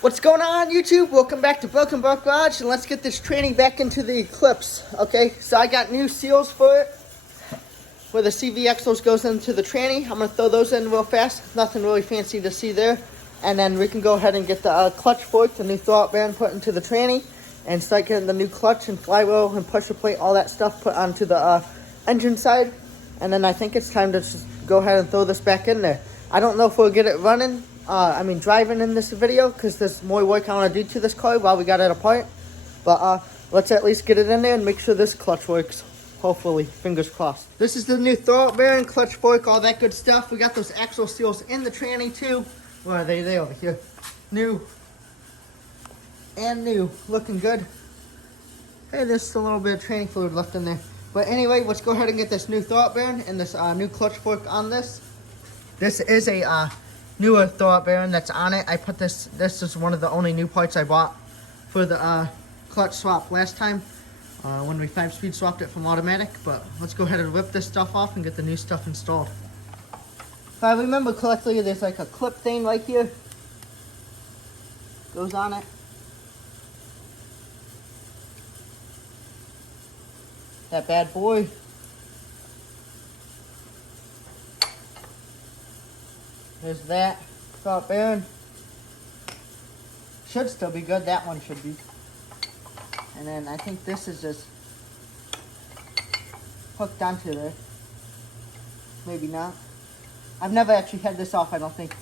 What's going on, YouTube? Welcome back to Broken Bark Garage, and let's get this training back into the Eclipse. Okay, so I got new seals for it, where the CV Exos goes into the tranny. I'm going to throw those in real fast. Nothing really fancy to see there. And then we can go ahead and get the clutch fork, the new throwout bearing, put into the tranny, and start getting the new clutch and flywheel and pusher plate, all that stuff put onto the engine side. And then I think it's time to just go ahead and throw this back in there. I don't know if we'll get it running. Driving in this video, because there's more work I want to do to this car while we got it apart. But let's at least get it in there and make sure this clutch works. Hopefully, fingers crossed. This is the new throwout bearing, clutch fork, all that good stuff. We got those axle seals in the tranny too. Where are they? They over here. New and new, looking good. Hey, there's still a little bit of tranny fluid left in there. But anyway, let's go ahead and get this new throwout bearing and this new clutch fork on this. This is a newer throwout bearing that's on it. I put this is one of the only new parts I bought for the clutch swap last time when we 5-speed swapped it from automatic. But let's go ahead and rip this stuff off and get the new stuff installed. If I remember correctly, there's like a clip thing right here. Goes on it. That bad boy. There's that throwout bearing. Should still be good. That one should be. And then I think this is just hooked onto there. Maybe not. I've never actually had this off, I don't think.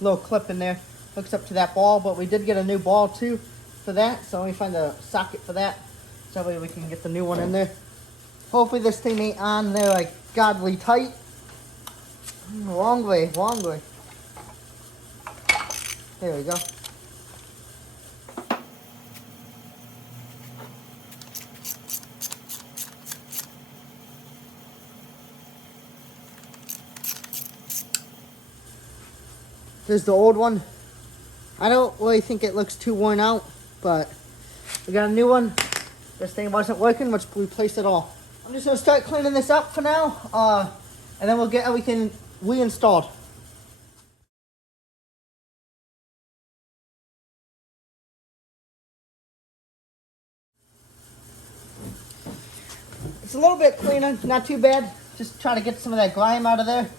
Little clip in there. Hooks up to that ball, but we did get a new ball too for that. So let me find a socket for that. So that way we can get the new one in there. Hopefully this thing ain't on there like godly tight. Wrong way, wrong way. There we go. There's the old one. I don't really think it looks too worn out, but we got a new one. This thing wasn't working, let's replace it all. I'm just going to start cleaning this up for now, and then we'll get everything reinstalled. It's a little bit cleaner, not too bad. Just try to get some of that grime out of there.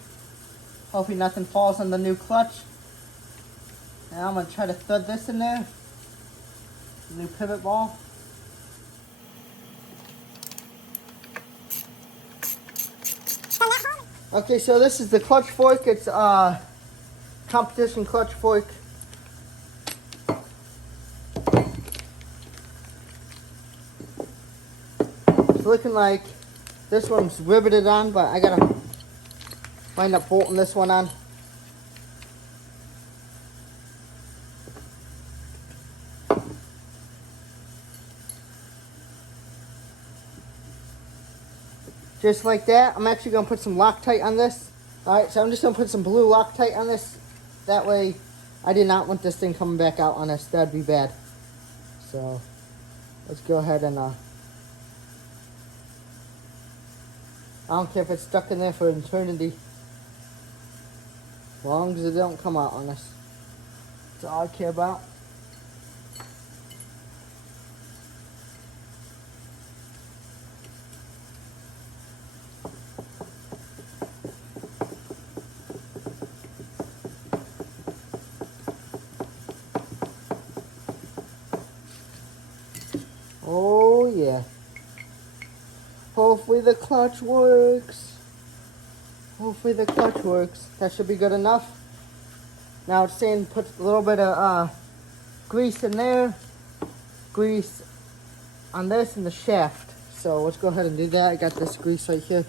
Hopefully nothing falls on the new clutch. Now I'm going to try to thread this in there. New pivot ball. Okay, so this is the clutch fork. It's competition clutch fork. It's looking like this one's riveted on, but I gotta wind up bolting this one on. Just like that. I'm actually going to put some Loctite on this. Alright, so I'm just going to put some blue Loctite on this. That way, I did not want this thing coming back out on us. That'd be bad. So, let's go ahead and, I don't care if it's stuck in there for eternity. As long as it don't come out on us. That's all I care about. Oh yeah. Hopefully the clutch works. Hopefully the clutch works. That should be good enough. Now it's saying put a little bit of grease in there. Grease on this and the shaft. So let's go ahead and do that. I got this grease right here.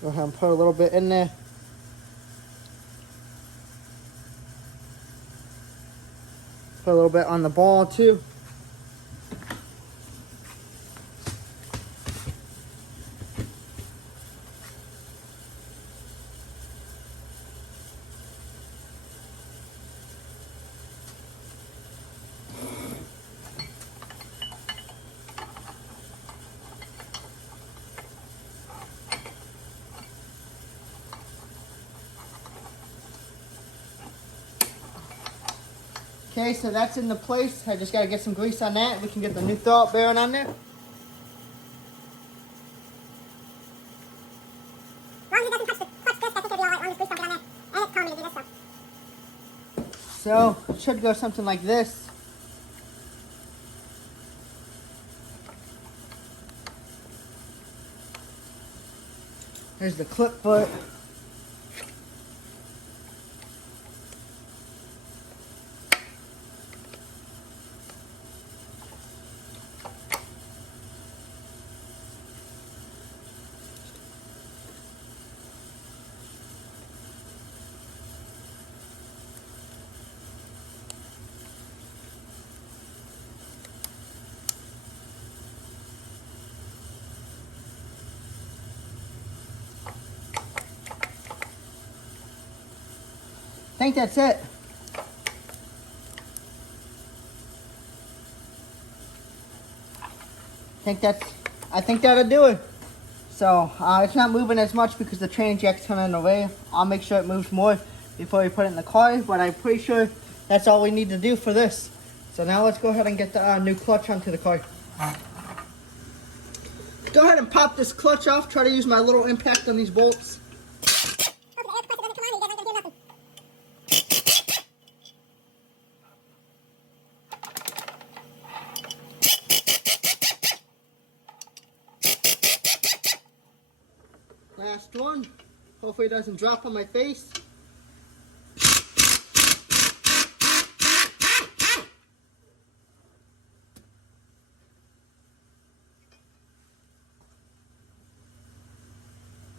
Go ahead and put a little bit in there. Put a little bit on the ball too. Okay, so that's in the place. I just gotta get some grease on that. We can get the new throwout bearing on there. So, it should go something like this. Here's the clip foot. I think that's it. I think that'll do it. So it's not moving as much because the training jack's kind of in the way. I'll make sure it moves more before we put it in the car, but I'm pretty sure that's all we need to do for this. So now let's go ahead and get the new clutch onto the car. Go ahead and pop this clutch off. Try to use my little impact on these bolts. Last one. Hopefully it doesn't drop on my face.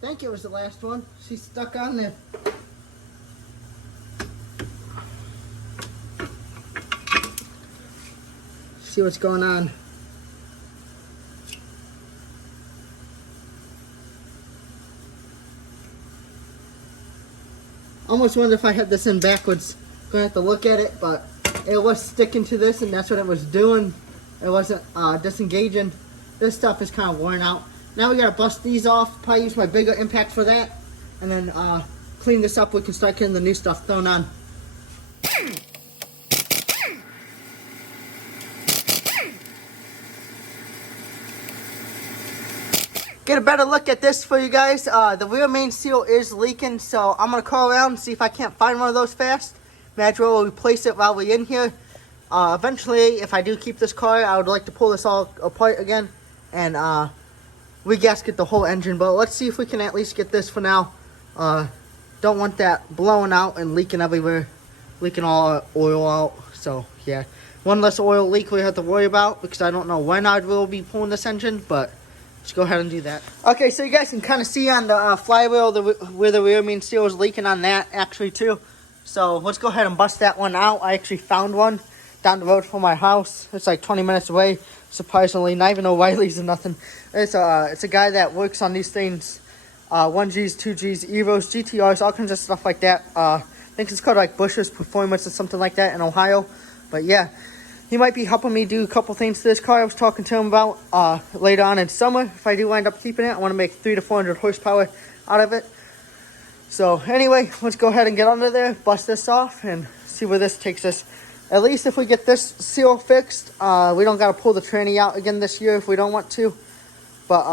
I think it was the last one. She's stuck on there. See what's going on. Almost wonder if I had this in backwards. Gonna have to look at it, but it was sticking to this and that's what it was doing. It wasn't disengaging. This stuff is kind of worn out. Now we gotta bust these off, probably use my bigger impact for that, and then clean this up. We can start getting the new stuff thrown on. Get a better look at this for you guys. The rear main seal is leaking, so I'm gonna call around and see if I can't find one of those fast. Might we'll replace it while we're in here. Eventually, if I do keep this car, I would like to pull this all apart again and re-gasket the whole engine. But let's see if we can at least get this for now. Don't want that blowing out and leaking everywhere, leaking all our oil out. So yeah, one less oil leak we have to worry about because I don't know when I will be pulling this engine, but let's go ahead and do that. Okay, so you guys can kind of see on the flywheel where the rear main seal is leaking on that actually too. So let's go ahead and bust that one out. I actually found one down the road from my house. It's like 20 minutes away, surprisingly. Not even O'Reilly's or nothing. It's a guy that works on these things. 1Gs, 2Gs, Evos, GTRs, all kinds of stuff like that. I think it's called like Bush's Performance or something like that in Ohio. But yeah, he might be helping me do a couple things to this car. I was talking to him about later on in summer. If I do wind up keeping it, I want to make 300 to 400 horsepower out of it. So anyway, let's go ahead and get under there, bust this off, and see where this takes us. At least if we get this seal fixed, we don't got to pull the tranny out again this year if we don't want to. But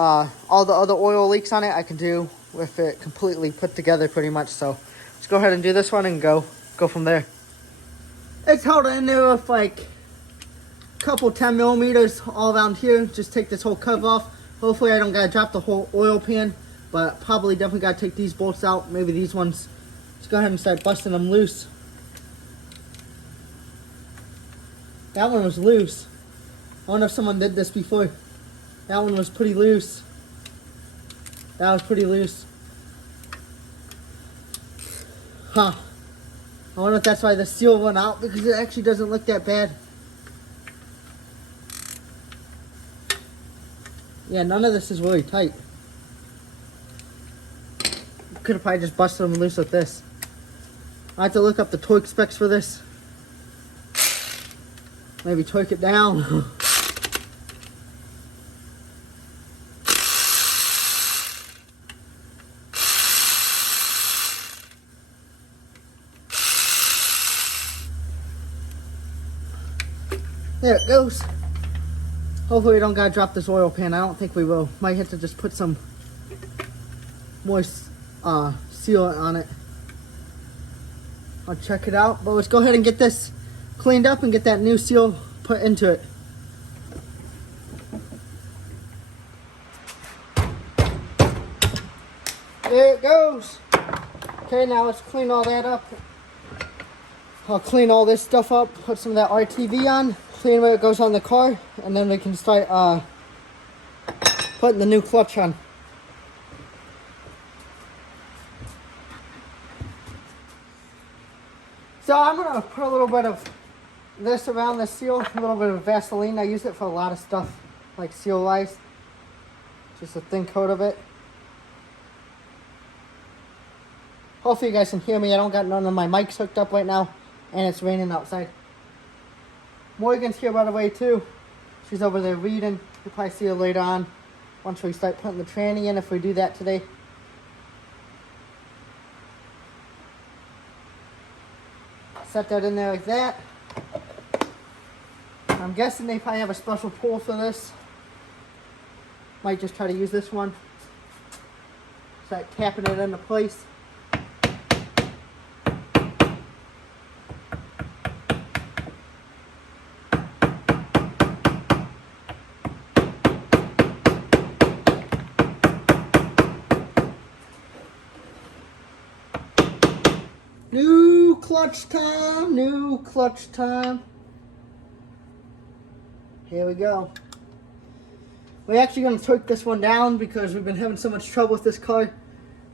all the other oil leaks on it, I can do with it completely put together pretty much. So let's go ahead and do this one and go from there. It's held in there with like couple 10 millimeters all around here. Just take this whole cover off. Hopefully I don't gotta drop the whole oil pan, but probably definitely gotta take these bolts out. Maybe these ones. Let's go ahead and start busting them loose. That one was loose. I wonder if someone did this before. That one was pretty loose. That was pretty loose. Huh. I wonder if that's why the seal went out, because it actually doesn't look that bad. Yeah, none of this is really tight. Could have probably just busted them loose with this. I have to look up the torque specs for this. Maybe torque it down. There it goes. Hopefully we don't gotta drop this oil pan. I don't think we will. Might have to just put some moist sealant on it. I'll check it out. But let's go ahead and get this cleaned up and get that new seal put into it. There it goes. Okay, now let's clean all that up. I'll clean all this stuff up, put some of that RTV on, clean where it goes on the car, and then we can start putting the new clutch on. So I'm going to put a little bit of this around the seal, a little bit of Vaseline. I use it for a lot of stuff, like seal lice. Just a thin coat of it. Hopefully you guys can hear me. I don't got none of my mics hooked up right now, and it's raining outside. Morgan's here, by the way, too. She's over there reading. You'll probably see her later on once we start putting the tranny in, if we do that today. Set that in there like that. I'm guessing they probably have a special pull for this. Might just try to use this one. Start tapping it into place. New clutch time, new clutch time. Here we go. We're actually going to torque this one down because we've been having so much trouble with this car.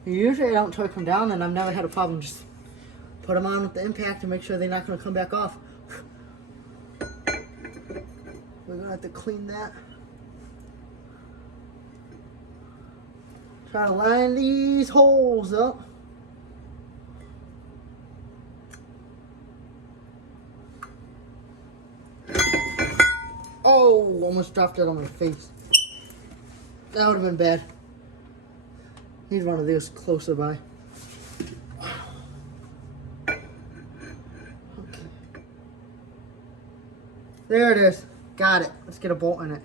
Usually I don't torque them down, and I've never had a problem. Just put them on with the impact and make sure they're not going to come back off. We're going to have to clean that. Try to line these holes up. Oh, almost dropped it on my face. That would have been bad. Need one of these closer by. Okay. There it is. Got it. Let's get a bolt in it.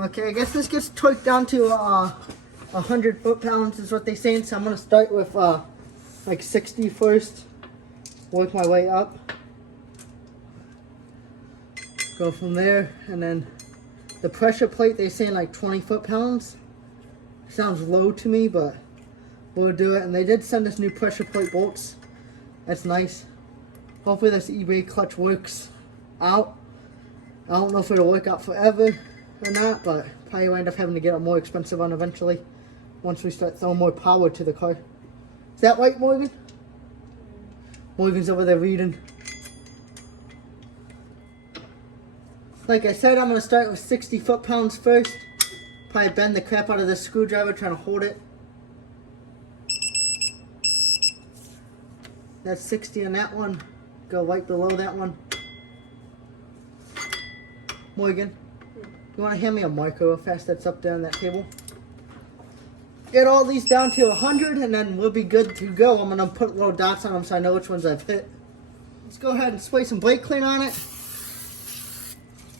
Okay, I guess this gets torqued down to 100 foot-pounds is what they're saying. So I'm going to start with like 60 first. Work my way up. Go from there, and then the pressure plate, they're saying like 20 foot-pounds. Sounds low to me, but we'll do it. And they did send us new pressure plate bolts. That's nice. Hopefully this eBay clutch works out. I don't know if it'll work out forever or not, but probably wind up having to get a more expensive one eventually once we start throwing more power to the car. Is that right, Morgan? Morgan's over there reading. Like I said, I'm going to start with 60 foot-pounds first. Probably bend the crap out of this screwdriver trying to hold it. That's 60 on that one. Go right below that one. Morgan, you want to hand me a marker real fast that's up there on that table? Get all these down to 100 and then we'll be good to go. I'm going to put little dots on them so I know which ones I've hit. Let's go ahead and spray some brake clean on it.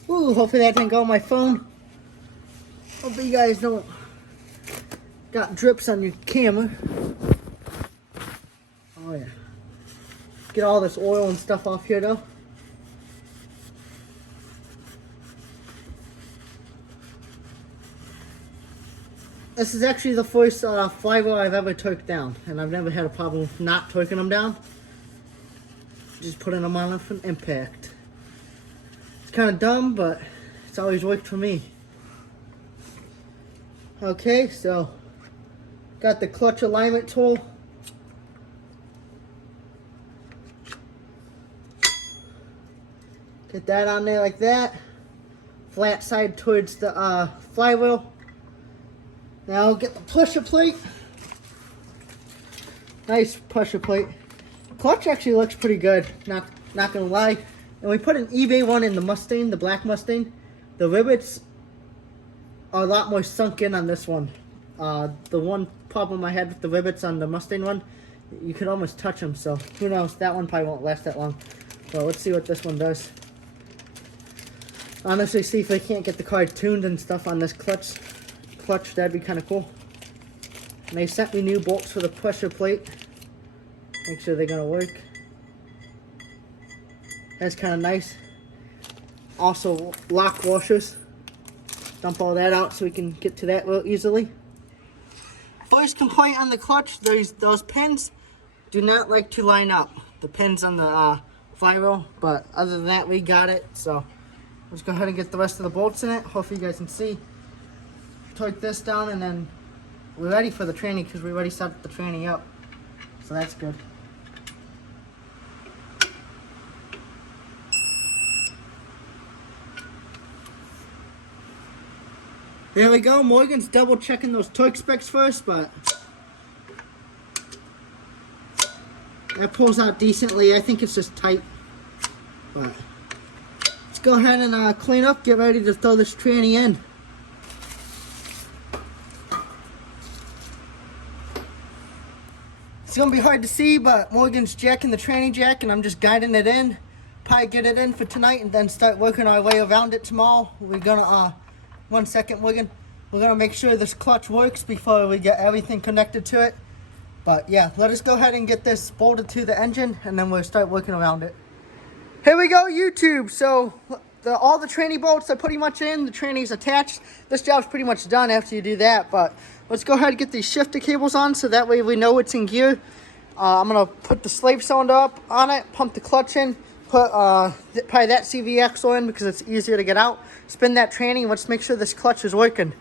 Ooh, hopefully that didn't go on my phone. Hopefully you guys don't got drips on your camera. Oh yeah. Get all this oil and stuff off here though. This is actually the first Flywheel I've ever torqued down, and I've never had a problem with not torquing them down. Just putting them on with an impact. It's kind of dumb, but it's always worked for me. Okay, so got the clutch alignment tool. Get that on there like that. Flat side towards the flywheel. Now get the pressure plate. Nice pressure plate. Clutch actually looks pretty good, not gonna lie. And we put an eBay one in the Mustang, the black Mustang. The rivets are a lot more sunk in on this one. The one problem I had with the rivets on the Mustang one, you could almost touch them, so who knows, that one probably won't last that long. But let's see what this one does. Honestly, see if I can't get the car tuned and stuff on this clutch, that'd be kind of cool. And they sent me new bolts for the pressure plate. Make sure they're gonna work. That's kind of nice. Also, lock washers. Dump all that out so we can get to that real easily. First complaint on the clutch, those pins do not like to line up. The pins on the Flywheel, but other than that, we got it. So let's go ahead and get the rest of the bolts in it. Hopefully you guys can see. Torque this down, and then we're ready for the tranny because we already set the tranny up. So that's good. There we go. Morgan's double checking those torque specs first, but that pulls out decently. I think it's just tight. But let's go ahead and clean up, get ready to throw this tranny in. It's gonna be hard to see, but Morgan's jacking the tranny jack and I'm just guiding it in. Probably get it in for tonight and then start working our way around it tomorrow. We're gonna, one second, Morgan. We're gonna make sure this clutch works before we get everything connected to it. But yeah, let us go ahead and get this bolted to the engine and then we'll start working around it. Here we go, YouTube. So all the tranny bolts are pretty much in. The tranny's attached. This job's pretty much done after you do that, but let's go ahead and get these shifter cables on so that way we know it's in gear. I'm gonna put the slave cylinder up on it, pump the clutch in, put probably that CV axle in because it's easier to get out. Spin that tranny. Let's make sure this clutch is working.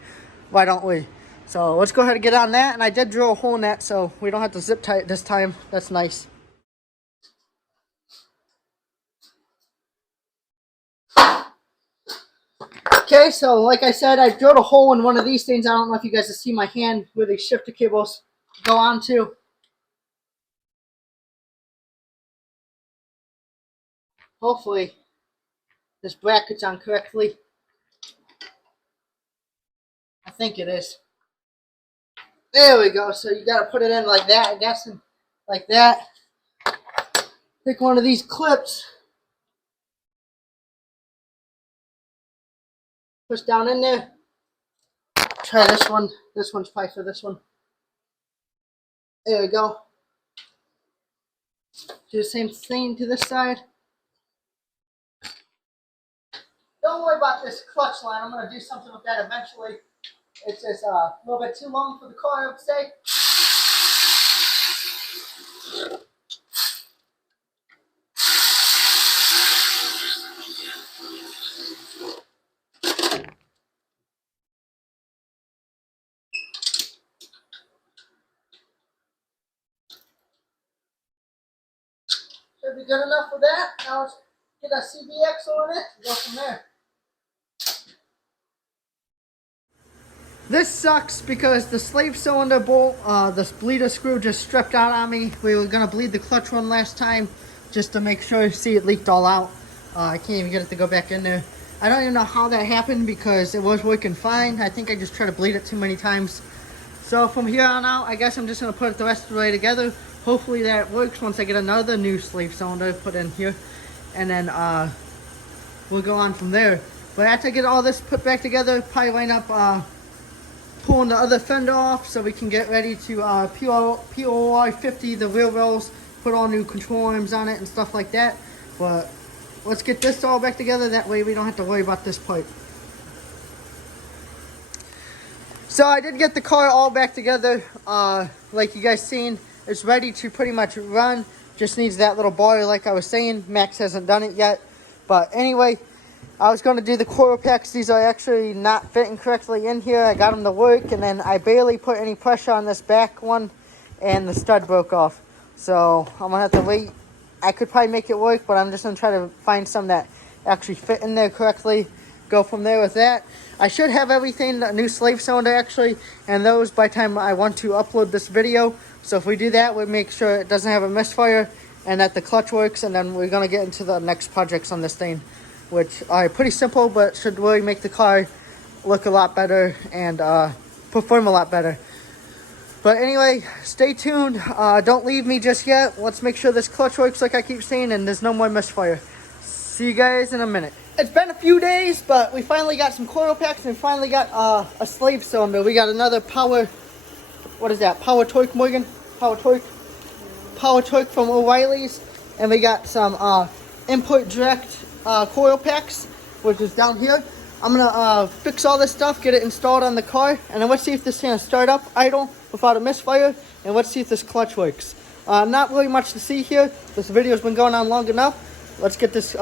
Why don't we? So let's go ahead and get on that. And I did drill a hole in that so we don't have to zip tie it this time. That's nice. Okay, so like I said, I drilled a hole in one of these things. I don't know if you guys can see my hand where these shifter cables go onto. Hopefully this bracket's on correctly. I think it is. There we go. So you got to put it in like that, I guess, and like that. Take one of these clips. Push down in there. Try this one. This one's probably for this one. There we go. Do the same thing to this side. Don't worry about this clutch line. I'm going to do something with that eventually. It's just a little bit too long for the car, I would say. Should be good enough for that. Now let's get a CBX on it and go from there. This sucks because the slave cylinder bolt, the bleeder screw just stripped out on me. We were going to bleed the clutch one last time just to make sure, see it leaked all out. I can't even get it to go back in there. I don't even know how that happened because it was working fine. I think I just tried to bleed it too many times. So from here on out, I guess I'm just going to put it the rest of the way together. Hopefully that works once I get another new slave cylinder put in here. And then we'll go on from there. But after I get all this put back together, probably line up pulling the other fender off so we can get ready to POR 50 the rear rails, put all new control arms on it and stuff like that. But let's get this all back together, that way we don't have to worry about this pipe. So I did get the car all back together, like you guys seen. It's ready to pretty much run, just needs that little bar like I was saying. Max hasn't done it yet, but anyway, I was going to do the coil packs. These are actually not fitting correctly in here. I got them to work, and then I barely put any pressure on this back one, and the stud broke off. So I'm going to have to wait. I could probably make it work, but I'm just going to try to find some that actually fit in there correctly. Go from there with that. I should have everything, a new slave cylinder actually, and those by the time I want to upload this video. So if we do that, we'll make sure it doesn't have a misfire and that the clutch works, and then we're going to get into the next projects on this thing, which are pretty simple, but should really make the car look a lot better and perform a lot better. But anyway, stay tuned. Don't leave me just yet. Let's make sure this clutch works like I keep saying, and there's no more misfire. See you guys in a minute. It's been a few days, but we finally got some coil packs and finally got a slave cylinder. We got another power, what is that? Power torque, Morgan? Power torque? Power torque from O'Reilly's. And we got some input direct coil packs, which is down here. I'm gonna fix all this stuff, get it installed on the car, and then let's see if this can start up idle without a misfire, and let's see if this clutch works. Not really much to see here. This video's been going on long enough. Let's get this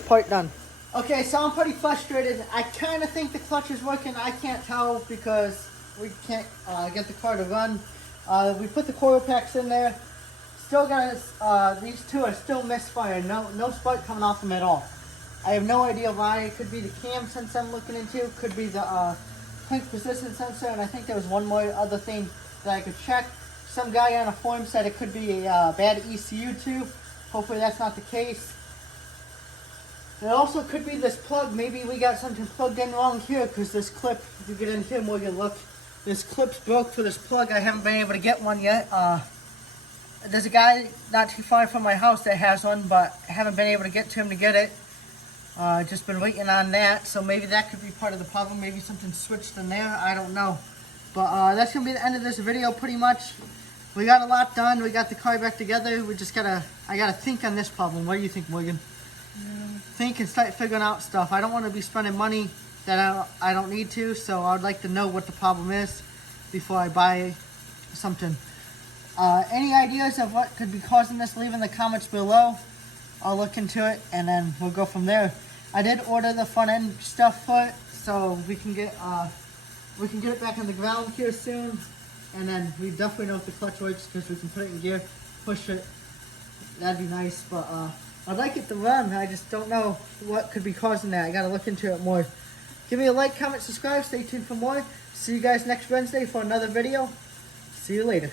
part done. Okay, so I'm pretty frustrated. I kind of think the clutch is working. I can't tell because we can't get the car to run. We put the coil packs in there. Still got these two are still misfiring. No spark coming off them at all. I have no idea why. It could be the cam sensor I'm looking into. Could be the clink persistence sensor, and I think there was one more other thing that I could check. Some guy on a forum said it could be a bad ECU tube. Hopefully that's not the case. It also could be this plug. Maybe we got something plugged in wrong here, because this clip, if you get in here, Morgan, look, this clip's broke for this plug. I haven't been able to get one yet. There's a guy not too far from my house that has one, but I haven't been able to get to him to get it. Just been waiting on that, so maybe that could be part of the problem. Maybe something switched in there, I don't know. But that's gonna be the end of this video pretty much. We got a lot done. We got the car back together. I gotta think on this problem. What do you think, Morgan? Think and start figuring out stuff. I don't want to be spending money that I don't need to, so I would like to know what the problem is before I buy something. Any ideas of what could be causing this, leave in the comments below. I'll look into it and then we'll go from there. I did order the front end stuff for it, so we can get it back on the ground here soon, and then we definitely know if the clutch works because we can put it in gear, push it. That'd be nice, but I'd like it to run. I just don't know what could be causing that. I gotta look into it more. Give me a like, comment, subscribe. Stay tuned for more. See you guys next Wednesday for another video. See you later.